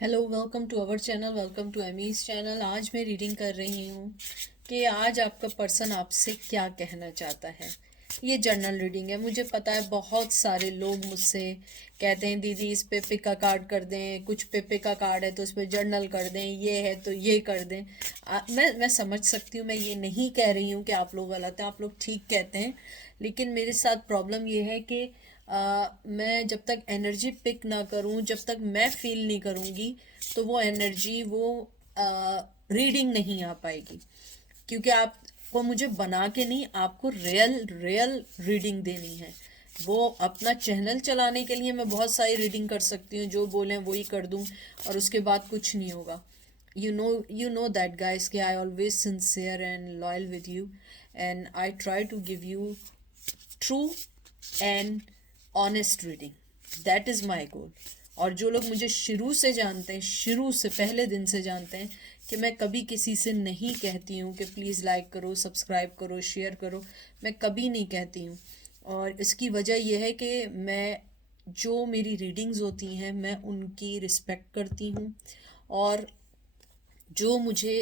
Hello, welcome to our channel, welcome to Amy's channel. आज मैं reading कर रही हूँ कि आज आपका पर्सन आपसे क्या कहना चाहता है। ये जर्नल रीडिंग है। मुझे पता है बहुत सारे लोग मुझसे कहते हैं दीदी इस पे पिक का कार्ड कर दें, कुछ पे पिक का कार्ड है तो उस पर जर्नल कर दें, ये है तो ये कर दें। मैं समझ सकती हूँ। मैं ये नहीं कह रही हूँ कि आप लोग गलत हैं, आप लोग ठीक कहते हैं। लेकिन मेरे साथ प्रॉब्लम ये है कि मैं जब तक एनर्जी पिक ना करूं, जब तक मैं फील नहीं करूंगी, तो वो एनर्जी वो रीडिंग नहीं आ पाएगी। क्योंकि आपको मुझे बना के नहीं, आपको रियल रियल रीडिंग देनी है। वो अपना चैनल चलाने के लिए मैं बहुत सारी रीडिंग कर सकती हूँ, जो बोलें वही कर दूँ और उसके बाद कुछ नहीं होगा। You know that, guys, कि I always sincere and loyal with you, and I try to give you true and honest reading. That is my goal. और जो लोग मुझे शुरू से जानते हैं, शुरू से पहले दिन से जानते हैं कि मैं कभी किसी से नहीं कहती हूँ कि प्लीज़ लाइक करो, सब्सक्राइब करो, शेयर करो। मैं कभी नहीं कहती हूँ। और इसकी वजह यह है कि मैं जो मेरी रीडिंग्स होती हैं मैं उनकी रिस्पेक्ट करती हूँ। और जो मुझे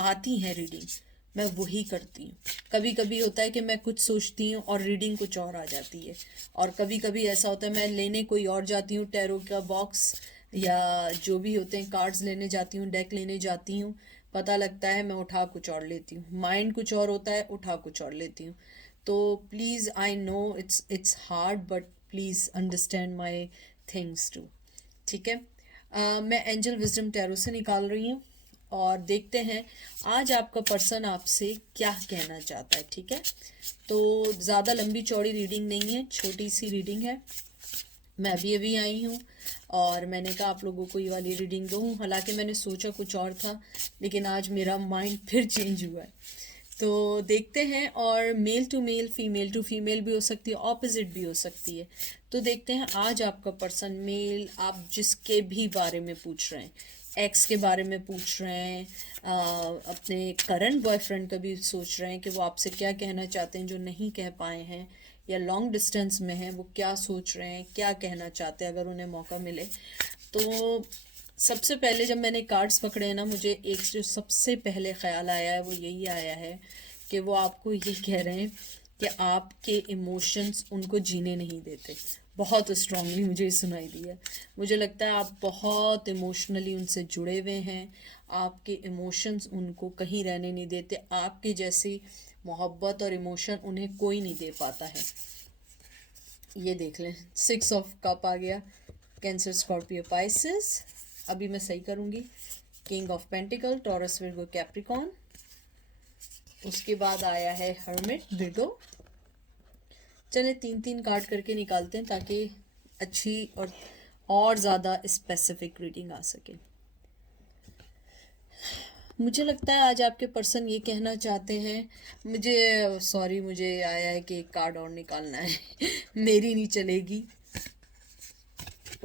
आती है रीडिंग मैं वही करती हूँ। कभी कभी होता है कि मैं कुछ सोचती हूँ और रीडिंग कुछ और आ जाती है। और कभी कभी ऐसा होता है मैं लेने कोई और जाती हूँ, टैरो का बॉक्स या जो भी होते हैं कार्ड्स लेने जाती हूँ, डेक लेने जाती हूँ। पता लगता है मैं उठा कुछ और लेती हूँ, माइंड कुछ और होता है, उठा कुछ और लेती हूँ। तो please, I know it's hard, but please understand my things too. ठीक है। मैं एंजल विजडम टैरो से निकाल रही हूँ और देखते हैं आज आपका पर्सन आपसे क्या कहना चाहता है। ठीक है। तो ज़्यादा लंबी चौड़ी रीडिंग नहीं है, छोटी सी रीडिंग है। मैं अभी अभी आई हूँ और मैंने कहा आप लोगों को ये वाली रीडिंग दूँ। हालांकि मैंने सोचा कुछ और था, लेकिन आज मेरा माइंड फिर चेंज हुआ है। तो देखते हैं। और male to male, female to female भी हो सकती है, ऑपोजिट भी हो सकती है। तो देखते हैं आज आपका पर्सन, मेल, आप जिसके भी बारे में पूछ रहे हैं, एक्स के बारे में पूछ रहे हैं, अपने करंट बॉयफ्रेंड का भी सोच रहे हैं कि वो आपसे क्या कहना चाहते हैं जो नहीं कह पाए हैं, या लॉन्ग डिस्टेंस में हैं वो क्या सोच रहे हैं, क्या कहना चाहते हैं अगर उन्हें मौका मिले। तो सबसे पहले जब मैंने कार्ड्स पकड़े हैं ना, मुझे एक जो सबसे पहले ख्याल आया है वो यही आया है कि वो आपको ये कह रहे हैं कि आपके इमोशंस उनको जीने नहीं देते। बहुत स्ट्रांगली मुझे ये सुनाई दिया। मुझे लगता है आप बहुत इमोशनली उनसे जुड़े हुए हैं। आपके इमोशंस उनको कहीं रहने नहीं देते। आपकी जैसी मोहब्बत और इमोशन उन्हें कोई नहीं दे पाता है। ये देख लें, 6 ऑफ कप आ गया। Cancer, Scorpio, Pisces. अभी मैं सही करूँगी। King of pentacle, taurus, Virgo, Capricorn. उसके बाद आया है हर्मिट, विर्गो। चले 3-3 कार्ड करके निकालते हैं ताकि अच्छी और ज़्यादा स्पेसिफिक रीडिंग आ सके। मुझे लगता है आज आपके पर्सन ये कहना चाहते हैं, मुझे सॉरी, मुझे आया है कि एक कार्ड और निकालना है। मेरी नहीं चलेगी,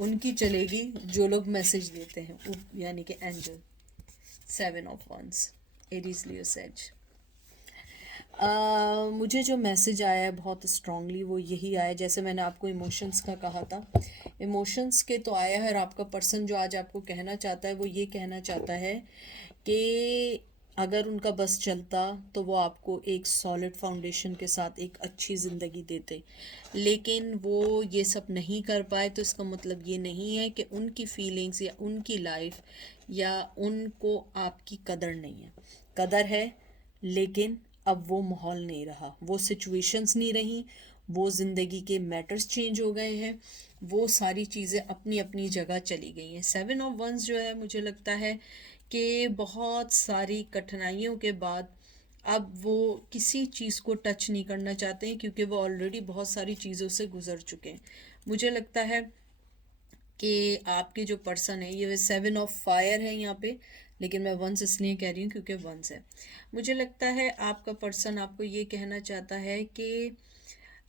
उनकी चलेगी जो लोग मैसेज देते हैं, यानी कि angel. 7 of wands, Aries, Leo, sage. मुझे जो मैसेज आया है बहुत स्ट्रांगली वो यही आया, जैसे मैंने आपको इमोशंस का कहा था, इमोशंस के तो आया है। और आपका पर्सन जो आज आपको कहना चाहता है वो ये कहना चाहता है कि अगर उनका बस चलता तो वो आपको एक सॉलिड फाउंडेशन के साथ एक अच्छी ज़िंदगी देते। लेकिन वो ये सब नहीं कर पाए, तो इसका मतलब ये नहीं है कि उनकी फीलिंग्स या उनकी लाइफ या उनको आपकी कदर नहीं है। कदर है, लेकिन अब वो माहौल नहीं रहा, वो सिचुएशंस नहीं रही, वो ज़िंदगी के मैटर्स चेंज हो गए हैं, वो सारी चीज़ें अपनी अपनी जगह चली गई हैं। 7 ऑफ वंस जो है, मुझे लगता है कि बहुत सारी कठिनाइयों के बाद अब वो किसी चीज़ को टच नहीं करना चाहते हैं, क्योंकि वो ऑलरेडी बहुत सारी चीज़ों से गुजर चुके हैं। मुझे लगता है कि आपके जो पर्सन है, ये 7 ऑफ फायर है यहाँ पे, लेकिन मैं वंस इसलिए कह रही हूँ क्योंकि वंस है। मुझे लगता है आपका पर्सन आपको ये कहना चाहता है कि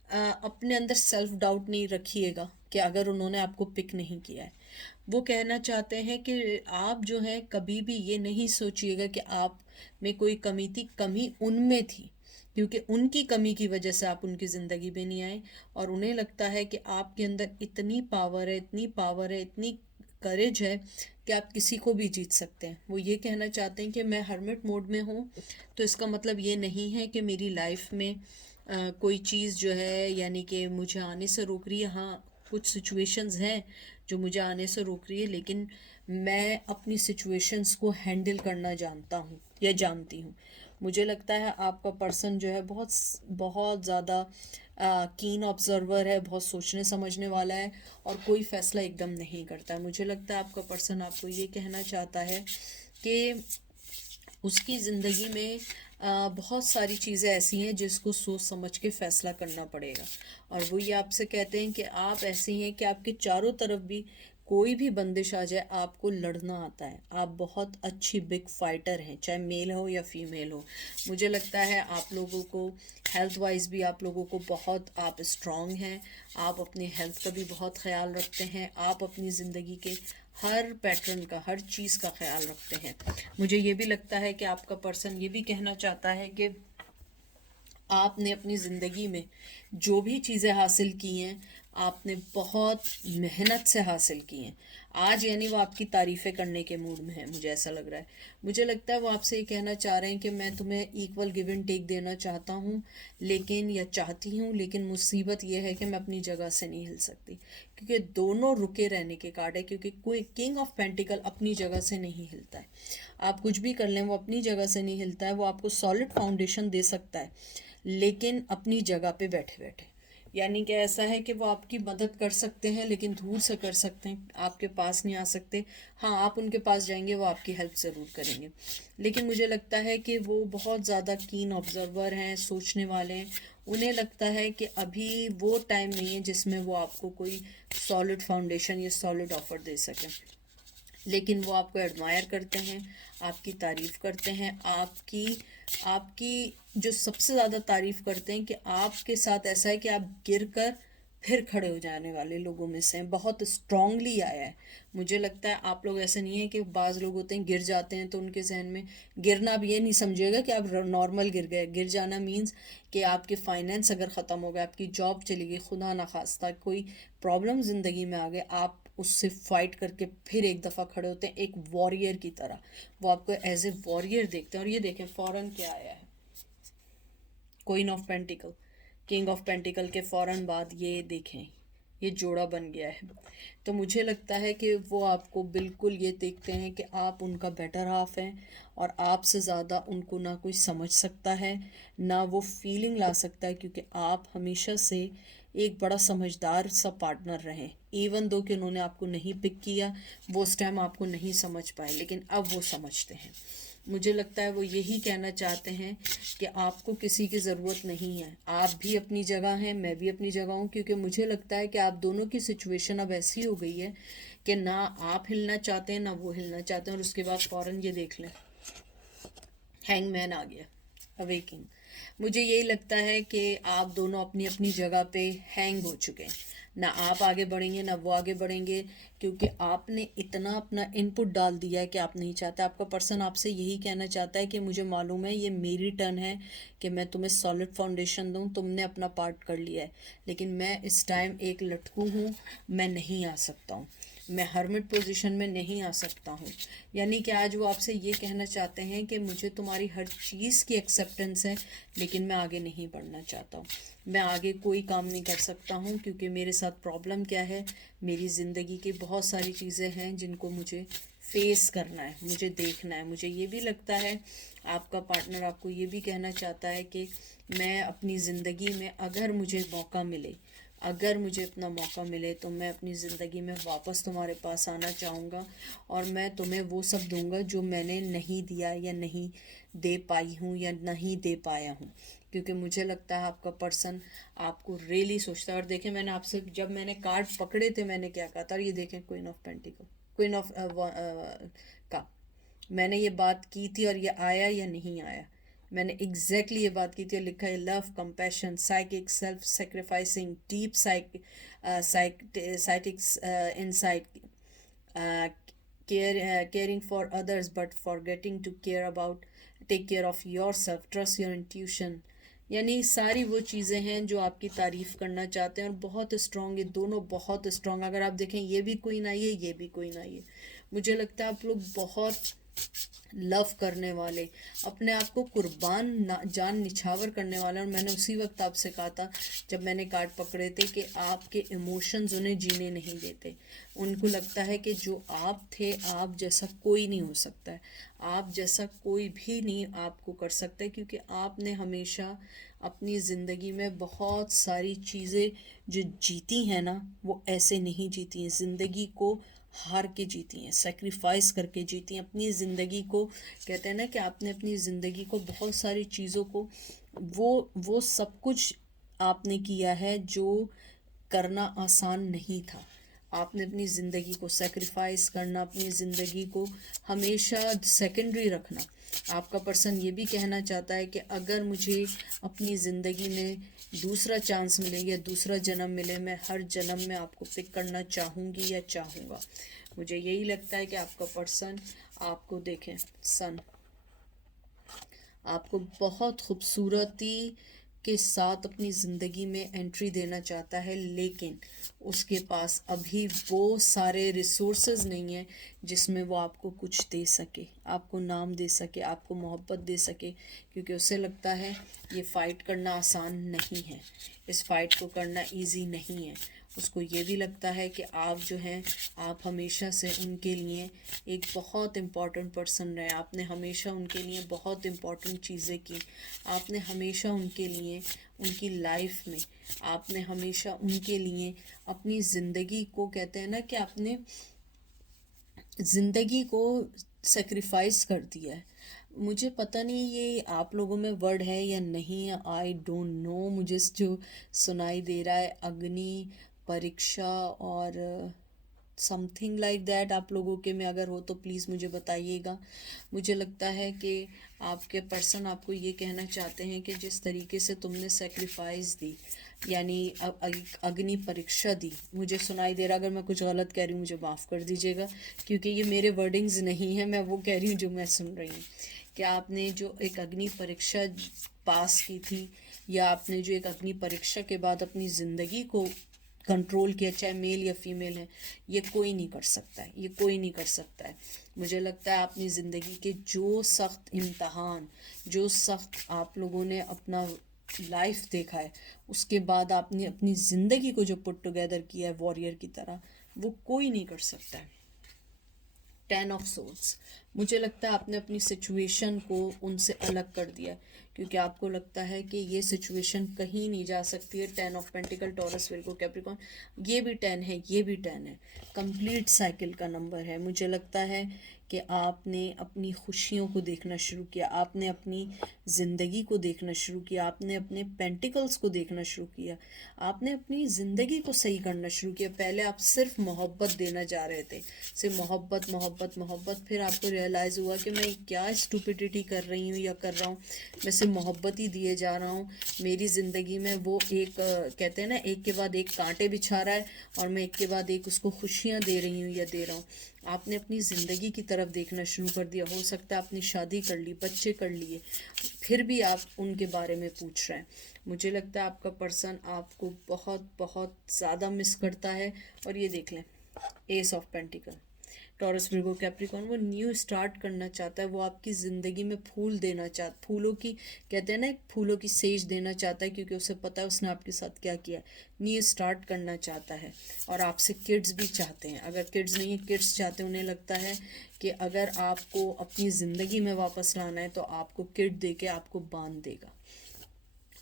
अपने अंदर सेल्फ डाउट नहीं रखिएगा कि अगर उन्होंने आपको पिक नहीं किया है। वो कहना चाहते हैं कि आप जो हैं कभी भी ये नहीं सोचिएगा कि आप में कोई कमी थी, कमी उनमें थी, क्योंकि उनकी कमी की वजह से आप उनकी ज़िंदगी में नहीं आए। और उन्हें लगता है कि आपके अंदर इतनी पावर है, इतनी पावर है, इतनी करेज है कि आप किसी को भी जीत सकते हैं। वो ये कहना चाहते हैं कि मैं हर्मिट मोड में हूँ, तो इसका मतलब ये नहीं है कि मेरी लाइफ में कोई चीज़ जो है यानी कि मुझे आने से रोक रही है। हाँ, कुछ सिचुएशंस हैं जो मुझे आने से रोक रही है, लेकिन मैं अपनी सिचुएशंस को हैंडल करना जानता हूँ या जानती हूँ। मुझे लगता है आपका पर्सन जो है बहुत बहुत ज़्यादा कीन ऑब्जर्वर है, बहुत सोचने समझने वाला है और कोई फैसला एकदम नहीं करता है। मुझे लगता है आपका पर्सन आपको ये कहना चाहता है कि उसकी ज़िंदगी में बहुत सारी चीज़ें ऐसी हैं जिसको सोच समझ के फ़ैसला करना पड़ेगा। और वो ये आपसे कहते हैं कि आप ऐसे हैं कि आपके चारों तरफ भी कोई भी बंदिश आ जाए आपको लड़ना आता है। आप बहुत अच्छी बिग फाइटर हैं, चाहे मेल हो या फीमेल हो। मुझे लगता है आप लोगों को हेल्थ वाइज भी आप लोगों को बहुत आप स्ट्रॉन्ग हैं। आप अपनी हेल्थ का भी बहुत ख्याल रखते हैं। आप अपनी ज़िंदगी के हर पैटर्न का, हर चीज़ का ख्याल रखते हैं। मुझे ये भी लगता है कि आपका पर्सन ये भी कहना चाहता है कि आपने अपनी ज़िंदगी में जो भी चीज़ें हासिल की हैं आपने बहुत मेहनत से हासिल की हैं। आज यानी वो आपकी तारीफ़ें करने के मूड में है, मुझे ऐसा लग रहा है। मुझे लगता है वो आपसे ये कहना चाह रहे हैं कि मैं तुम्हें इक्वल गिव एंड टेक देना चाहता हूँ, लेकिन या चाहती हूँ, लेकिन मुसीबत ये है कि मैं अपनी जगह से नहीं हिल सकती, क्योंकि दोनों रुके रहने के कार्ड है। क्योंकि कोई किंग ऑफ पेंटिकल अपनी जगह से नहीं हिलता है। आप कुछ भी कर लें, वो अपनी जगह से नहीं हिलता है। वो आपको सॉलिड फाउंडेशन दे सकता है, लेकिन अपनी जगह पे बैठे बैठे। यानी कि ऐसा है कि वो आपकी मदद कर सकते हैं लेकिन दूर से कर सकते हैं, आपके पास नहीं आ सकते। हाँ, आप उनके पास जाएंगे, वो आपकी हेल्प ज़रूर करेंगे, लेकिन मुझे लगता है कि वो बहुत ज़्यादा कीन ऑब्जर्वर हैं, सोचने वाले हैं। उन्हें लगता है कि अभी वो टाइम नहीं है जिसमें वो आपको कोई सॉलिड फाउंडेशन या सॉलिड ऑफर दे सकें, लेकिन वो आपको एडमायर करते हैं, आपकी तारीफ़ करते हैं। आपकी आपकी जो सबसे ज़्यादा तारीफ़ करते हैं कि आपके साथ ऐसा है कि आप गिर कर फिर खड़े हो जाने वाले लोगों में से हैं, बहुत स्ट्रांगली आया है। मुझे लगता है आप लोग ऐसे नहीं है कि बाज़ लोग होते हैं गिर जाते हैं तो उनके जहन में गिरना अब ये नहीं समझिएगा कि आप नॉर्मल गिर गए। गिर जाना मीन्स कि आपके फाइनेंस अगर ख़त्म हो गए, आपकी जॉब चली गई, खुदा ना खास्ता कोई प्रॉब्लम ज़िंदगी में आ गए, आप उससे फाइट करके फिर एक दफ़ा खड़े होते हैं एक वॉरियर की तरह। वो आपको एज ए वॉरियर देखते हैं। और ये देखें फ़ौरन क्या आया है, queen of pentacle, king of pentacle के फ़ौरन बाद ये देखें, ये जोड़ा बन गया है। तो मुझे लगता है कि वो आपको बिल्कुल ये देखते हैं कि आप उनका बेटर हाफ हैं और आपसे ज़्यादा उनको ना कोई समझ सकता है, ना वो फीलिंग ला सकता है, क्योंकि आप हमेशा से एक बड़ा समझदार सा पार्टनर रहे। इवन दो कि उन्होंने आपको नहीं पिक किया, वो उस टाइम आपको नहीं समझ पाए, लेकिन अब वो समझते हैं। मुझे लगता है वो यही कहना चाहते हैं कि आपको किसी की ज़रूरत नहीं है। आप भी अपनी जगह हैं, मैं भी अपनी जगह हूँ, क्योंकि मुझे लगता है कि आप दोनों की सिचुएशन अब ऐसी हो गई है कि ना आप हिलना चाहते हैं ना वो हिलना चाहते हैं। और उसके बाद फ़ौरन ये देख लें, हैंगमैन आ गया, अवेकिंग। मुझे यही लगता है कि आप दोनों अपनी अपनी जगह पे हैंग हो चुके हैं। ना आप आगे बढ़ेंगे ना वो आगे बढ़ेंगे, क्योंकि आपने इतना अपना इनपुट डाल दिया है कि आप नहीं चाहते। आपका पर्सन आपसे यही कहना चाहता है कि मुझे मालूम है ये मेरी टर्न है कि मैं तुम्हें सॉलिड फाउंडेशन दूं, तुमने अपना पार्ट कर लिया है, लेकिन मैं इस टाइम एक लटकू हूँ, मैं नहीं आ सकता हूँ, मैं हर्मिट पोजीशन में नहीं आ सकता हूँ। यानी कि आज वो आपसे ये कहना चाहते हैं कि मुझे तुम्हारी हर चीज़ की एक्सेप्टेंस है, लेकिन मैं आगे नहीं बढ़ना चाहता हूँ। मैं आगे कोई काम नहीं कर सकता हूँ, क्योंकि मेरे साथ प्रॉब्लम क्या है, मेरी ज़िंदगी की बहुत सारी चीज़ें हैं जिनको मुझे फेस करना है, मुझे देखना है। मुझे ये भी लगता है आपका पार्टनर आपको ये भी कहना चाहता है कि मैं अपनी ज़िंदगी में अगर मुझे मौका मिले, अगर मुझे अपना मौका मिले तो मैं अपनी ज़िंदगी में वापस तुम्हारे पास आना चाहूँगा और मैं तुम्हें वो सब दूंगा जो मैंने नहीं दिया या नहीं दे पाई हूँ या नहीं दे पाया हूँ। क्योंकि मुझे लगता है आपका पर्सन आपको रियली सोचता है। और देखें, मैंने आपसे जब मैंने कार्ड पकड़े थे मैंने क्या कहा था, और ये देखें queen of pentacle, queen of का मैंने ये बात की थी और ये आया या नहीं आया। मैंने एग्जैक्टली ये बात की थी और लिखा है love, compassion, psychic, self sacrificing, deep साइटिक्स insight, caring for others but forgetting to care about take care of yourself, trust your intuition। यानी सारी वो चीज़ें हैं जो आपकी तारीफ़ करना चाहते हैं और बहुत स्ट्रॉन्ग, ये दोनों बहुत स्ट्रॉन्ग। अगर आप देखें ये भी कोई ना, ये भी कोई ना, ये मुझे लगता है आप लोग बहुत लव करने वाले, अपने आप को जान निछावर करने वाले। और मैंने उसी वक्त आपसे कहा था जब मैंने कार्ड पकड़े थे कि आपके इमोशंस उन्हें जीने नहीं देते। उनको लगता है कि जो आप थे, आप जैसा कोई नहीं हो सकता है, आप जैसा कोई भी नहीं आपको कर सकता है, क्योंकि आपने हमेशा अपनी ज़िंदगी में बहुत सारी चीज़ें जो जीती हैं ना, वो ऐसे नहीं जीती हैं। ज़िंदगी को हार के जीती हैं, सेक्रीफाइस करके जीती हैं अपनी ज़िंदगी को। कहते हैं ना कि आपने अपनी ज़िंदगी को, बहुत सारी चीज़ों को, वो सब कुछ आपने किया है जो करना आसान नहीं था। आपने अपनी ज़िंदगी को सेक्रीफाइस करना, अपनी ज़िंदगी को हमेशा सेकेंडरी रखना। आपका पर्सन ये भी कहना चाहता है कि अगर मुझे अपनी ज़िंदगी में दूसरा चांस मिले या दूसरा जन्म मिले, मैं हर जन्म में आपको पिक करना चाहूँगी या चाहूँगा। मुझे यही लगता है कि आपका पर्सन आपको देखें, सन आपको बहुत खूबसूरती के साथ अपनी ज़िंदगी में एंट्री देना चाहता है, लेकिन उसके पास अभी वो सारे रिसोर्सेज नहीं हैं जिसमें वो आपको कुछ दे सके, आपको नाम दे सके, आपको मोहब्बत दे सके। क्योंकि उसे लगता है ये फ़ाइट करना आसान नहीं है, इस फाइट को करना इजी नहीं है। उसको ये भी लगता है कि आप जो हैं, आप हमेशा से उनके लिए एक बहुत इम्पॉर्टेंट पर्सन रहे। आपने हमेशा उनके लिए बहुत इम्पॉर्टेंट चीज़ें की। आपने हमेशा उनके लिए, उनकी लाइफ में आपने हमेशा उनके लिए अपनी ज़िंदगी को, कहते हैं ना कि आपने ज़िंदगी को सेक्रीफाइस कर दिया है। मुझे पता नहीं ये आप लोगों में वर्ड है या नहीं, आई डोंट नो। मुझे जो सुनाई दे रहा है अग्नि परीक्षा और समथिंग लाइक दैट। आप लोगों के में अगर हो तो प्लीज़ मुझे बताइएगा। मुझे लगता है कि आपके पर्सन आपको ये कहना चाहते हैं कि जिस तरीके से तुमने सेक्रीफाइस दी, यानी अग्नि परीक्षा दी, मुझे सुनाई दे रहा, अगर मैं कुछ गलत कह रही हूँ मुझे माफ़ कर दीजिएगा, क्योंकि ये मेरे वर्डिंग्स नहीं है, मैं वो कह रही हूँ जो मैं सुन रही हूँ। कि आपने जो एक अग्नि परीक्षा पास की थी, या आपने जो एक अग्नि परीक्षा के बाद अपनी ज़िंदगी को कंट्रोल किया, चाहे मेल या फीमेल है, ये कोई नहीं कर सकता है, ये कोई नहीं कर सकता है। मुझे लगता है अपनी ज़िंदगी के जो सख्त इम्तहान, जो सख्त आप लोगों ने अपना लाइफ देखा है, उसके बाद आपने अपनी ज़िंदगी को जो पुट टुगेदर किया है वॉरियर की तरह, वो कोई नहीं कर सकता है। 10 ऑफ सोर्ड्स, मुझे लगता है आपने अपनी सिचुएशन को उनसे अलग कर दिया, क्योंकि आपको लगता है कि ये सिचुएशन कहीं नहीं जा सकती है। 10 of pentacle, taurus, Virgo, Capricorn, ये भी 10 है, ये भी 10 है, कंप्लीट साइकिल का नंबर है। मुझे लगता है कि आपने अपनी खुशियों को देखना शुरू किया, आपने अपनी ज़िंदगी को देखना शुरू किया, आपने अपने पेंटिकल्स को देखना शुरू किया, आपने अपनी ज़िंदगी को सही करना शुरू किया। पहले आप सिर्फ मोहब्बत देना जा रहे थे, सिर्फ मोहब्बत मोहब्बत मोहब्बत, फिर आपको रियलाइज़ हुआ कि मैं क्या स्टुपिडिटी कर रही हूँ या कर रहा हूँ, मैं सिर्फ मोहब्बत ही दिए जा रहा हूँ। मेरी ज़िंदगी में वो एक कहते हैं ना, एक के बाद एक कांटे बिछा रहा है और मैं एक के बाद एक उसको खुशियाँ दे रही हूँ या दे रहा हूँ। आपने अपनी ज़िंदगी की तरफ देखना शुरू कर दिया। हो सकता है आपने शादी कर ली, बच्चे कर लिए, फिर भी आप उनके बारे में पूछ रहे हैं। मुझे लगता है आपका पर्सन आपको बहुत बहुत ज़्यादा मिस करता है। और ये देख लें, S of pentacle, taurus, Virgo, Capricorn, वो न्यू स्टार्ट करना चाहता है। वो आपकी ज़िंदगी में फूल देना चाहता, फूलों की, कहते हैं ना, फूलों की सेज देना चाहता है, क्योंकि उसे पता है उसने आपके साथ क्या किया। न्यू स्टार्ट करना चाहता है और आपसे किड्स भी चाहते हैं। अगर किड्स नहीं है, किड्स चाहते हैं। उन्हें लगता है कि अगर आपको अपनी ज़िंदगी में वापस लाना है तो आपको किड दे के आपको बांध देगा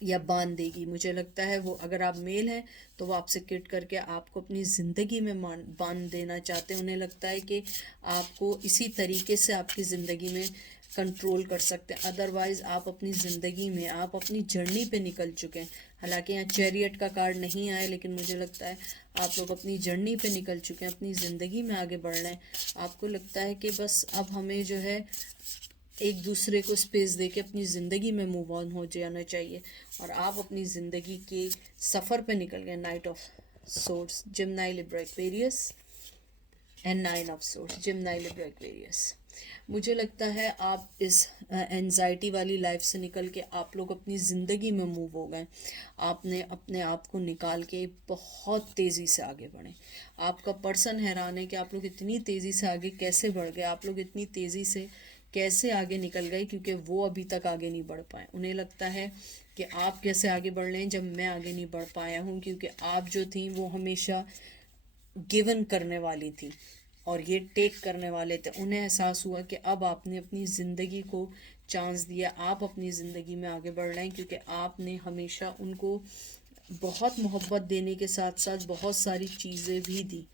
या बांध देगी। मुझे लगता है वो, अगर आप मेल हैं तो वो आपसे किट करके आपको अपनी ज़िंदगी में बांध देना चाहते हैं। उन्हें लगता है कि आपको इसी तरीके से आपकी ज़िंदगी में कंट्रोल कर सकते हैं। अदरवाइज़ आप अपनी ज़िंदगी में, आप अपनी जर्नी पे निकल चुके हैं। हालांकि यहाँ चैरियट का कार्ड नहीं आया, लेकिन मुझे लगता है आप लोग अपनी जर्नी पे निकल चुके हैं, अपनी ज़िंदगी में आगे बढ़ रहे हैं। आपको लगता है कि बस अब हमें जो है एक दूसरे को स्पेस दे के अपनी ज़िंदगी में मूव ऑन हो जाना चाहिए, और आप अपनी ज़िंदगी के सफ़र पे निकल गए। Night of swords, जिमनाई, Libra, Aquarius, and 9 of swords, जिमनाई, Libra, Aquarius. मुझे लगता है आप इस एंजाइटी वाली लाइफ से निकल के आप लोग अपनी ज़िंदगी में मूव हो गए। आपने अपने आप को निकाल के बहुत तेज़ी से आगे बढ़े। आपका पर्सन हैरान है कि आप लोग इतनी तेज़ी से आगे कैसे बढ़ गए, आप लोग इतनी तेज़ी से कैसे आगे निकल गए, क्योंकि वो अभी तक आगे नहीं बढ़ पाए। उन्हें लगता है कि आप कैसे आगे बढ़ लें जब मैं आगे नहीं बढ़ पाया हूँ, क्योंकि आप जो थी वो हमेशा गिवन करने वाली थी और ये टेक करने वाले थे। उन्हें एहसास हुआ कि अब आपने अपनी ज़िंदगी को चांस दिया, आप अपनी ज़िंदगी में आगे बढ़ रहे हैं, क्योंकि आपने हमेशा उनको बहुत मोहब्बत देने के साथ साथ बहुत सारी चीज़ें भी दी,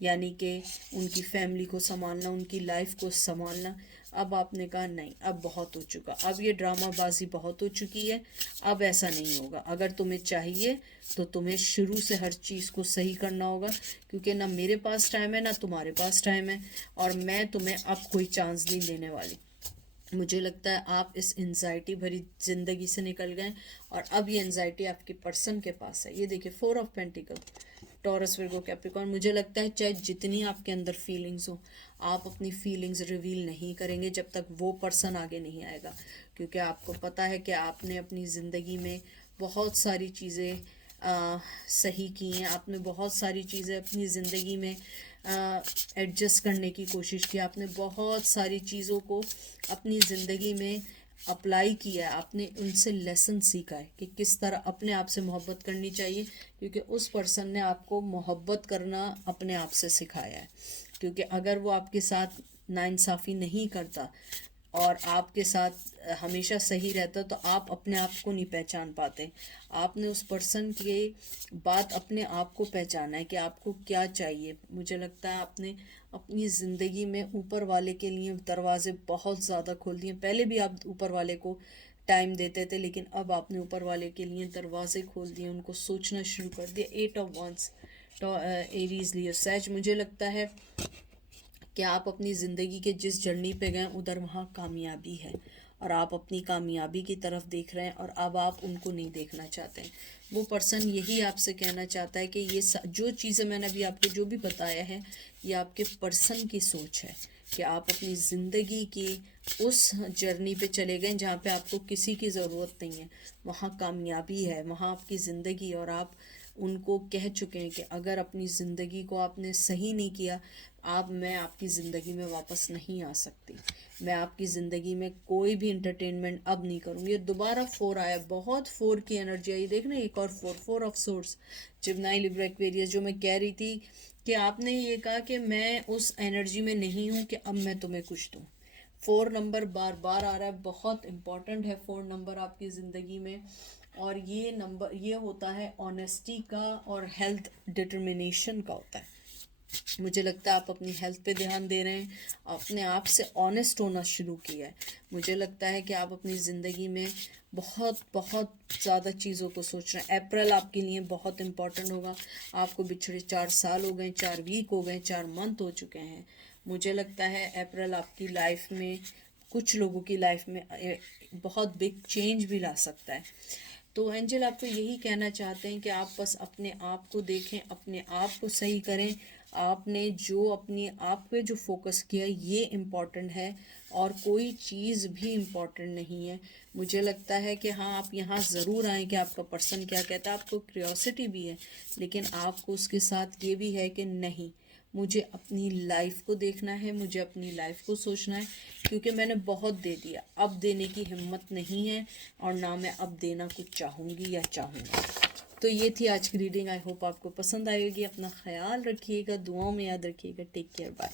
यानी कि उनकी फैमिली को संभालना, उनकी लाइफ को संभालना। अब आपने कहा नहीं, अब बहुत हो चुका, अब ये ड्रामाबाजी बहुत हो चुकी है, अब ऐसा नहीं होगा। अगर तुम्हें चाहिए तो तुम्हें शुरू से हर चीज़ को सही करना होगा, क्योंकि ना मेरे पास टाइम है ना तुम्हारे पास टाइम है, और मैं तुम्हें अब कोई चांस नहीं देने वाली। मुझे लगता है आप इस एनजाइटी भरी ज़िंदगी से निकल गए और अब ये एनजाइटी आपके पर्सन के पास है। ये देखिए 4 of pentacle, taurus, Virgo, Capricorn. मुझे लगता है चाहे जितनी आपके अंदर फीलिंग्स हो, आप अपनी फीलिंग्स रिवील नहीं करेंगे जब तक वो पर्सन आगे नहीं आएगा, क्योंकि आपको पता है कि आपने अपनी ज़िंदगी में बहुत सारी चीज़ें सही की हैं। आपने बहुत सारी चीज़ें अपनी ज़िंदगी में एडजस्ट करने की कोशिश की। आपने बहुत सारी चीज़ों को अपनी ज़िंदगी में अप्लाई किया है। आपने उनसे लेसन सीखा है कि किस तरह अपने आप से मोहब्बत करनी चाहिए, क्योंकि उस पर्सन ने आपको मोहब्बत करना अपने आप से सिखाया है। क्योंकि अगर वो आपके साथ नाइंसाफ़ी नहीं करता और आपके साथ हमेशा सही रहता, तो आप अपने आप को नहीं पहचान पाते। आपने उस पर्सन के बाद अपने आप को पहचाना है कि आपको क्या चाहिए। मुझे लगता है आपने अपनी ज़िंदगी में ऊपर वाले के लिए दरवाजे बहुत ज़्यादा खोल दिए। पहले भी आप ऊपर वाले को टाइम देते थे, लेकिन अब आपने ऊपर वाले के लिए दरवाजे खोल दिए, उनको सोचना शुरू कर दिया। 8 ऑफ वंस, तो एरीज, लियो, सैज। मुझे लगता है कि आप अपनी ज़िंदगी के जिस जर्नी पे गए उधर वहाँ कामयाबी है, और आप अपनी कामयाबी की तरफ देख रहे हैं, और अब आप उनको नहीं देखना चाहते हैं। वो पर्सन यही आपसे कहना चाहता है कि ये जो चीज़ें मैंने अभी आपको जो भी बताया है, ये आपके पर्सन की सोच है कि आप अपनी ज़िंदगी की उस जर्नी पे चले गए जहाँ पे आपको किसी की ज़रूरत नहीं है। वहाँ कामयाबी है, वहाँ आपकी ज़िंदगी, और आप उनको कह चुके हैं कि अगर अपनी ज़िंदगी को आपने सही नहीं किया, मैं आपकी ज़िंदगी में वापस नहीं आ सकती। मैं आपकी ज़िंदगी में कोई भी इंटरटेनमेंट अब नहीं करूँगी। ये दोबारा 4 आया, बहुत 4 की एनर्जी आई। देखना एक और 4 ऑफ सोर्स, जिम्नाई, लिब्रा, एक्वेरियस। जो मैं कह रही थी कि आपने ये कहा कि मैं उस एनर्जी में नहीं हूँ कि अब मैं तुम्हें कुछ दूँ। 4 नंबर बार बार आ रहा है, बहुत इम्पॉर्टेंट है 4 नंबर आपकी ज़िंदगी में। और ये नंबर ये होता है ऑनेस्टी का और हेल्थ डिटर्मिनेशन का होता है। मुझे लगता है आप अपनी हेल्थ पे ध्यान दे रहे हैं, अपने आप से ऑनेस्ट होना शुरू किया है। मुझे लगता है कि आप अपनी ज़िंदगी में बहुत बहुत ज़्यादा चीज़ों को सोच रहे हैं। अप्रैल आपके लिए बहुत इम्पॉर्टेंट होगा। आपको बिछड़े 4 साल हो गए, 4 वीक हो गए, 4 मंथ हो चुके हैं। मुझे लगता है अप्रैल आपकी लाइफ में, कुछ लोगों की लाइफ में बहुत बिग चेंज भी ला सकता है। तो एंजल आपको यही कहना चाहते हैं कि आप बस अपने आप को देखें, अपने आप को सही करें। आपने जो अपने आप पे जो फोकस किया ये इम्पॉर्टेंट है, और कोई चीज़ भी इम्पॉर्टेंट नहीं है। मुझे लगता है कि हाँ, आप यहाँ ज़रूर आएँ कि आपका पर्सन क्या कहता है। आपको क्यूरियोसिटी भी है, लेकिन आपको उसके साथ ये भी है कि नहीं, मुझे अपनी लाइफ को देखना है, मुझे अपनी लाइफ को सोचना है, क्योंकि मैंने बहुत दे दिया, अब देने की हिम्मत नहीं है, और ना मैं अब देना कुछ चाहूँगी या चाहूँगा। तो ये थी आज की रीडिंग। आई होप आपको पसंद आएगी। अपना ख्याल रखिएगा, दुआओं में याद रखिएगा। Take care, bye.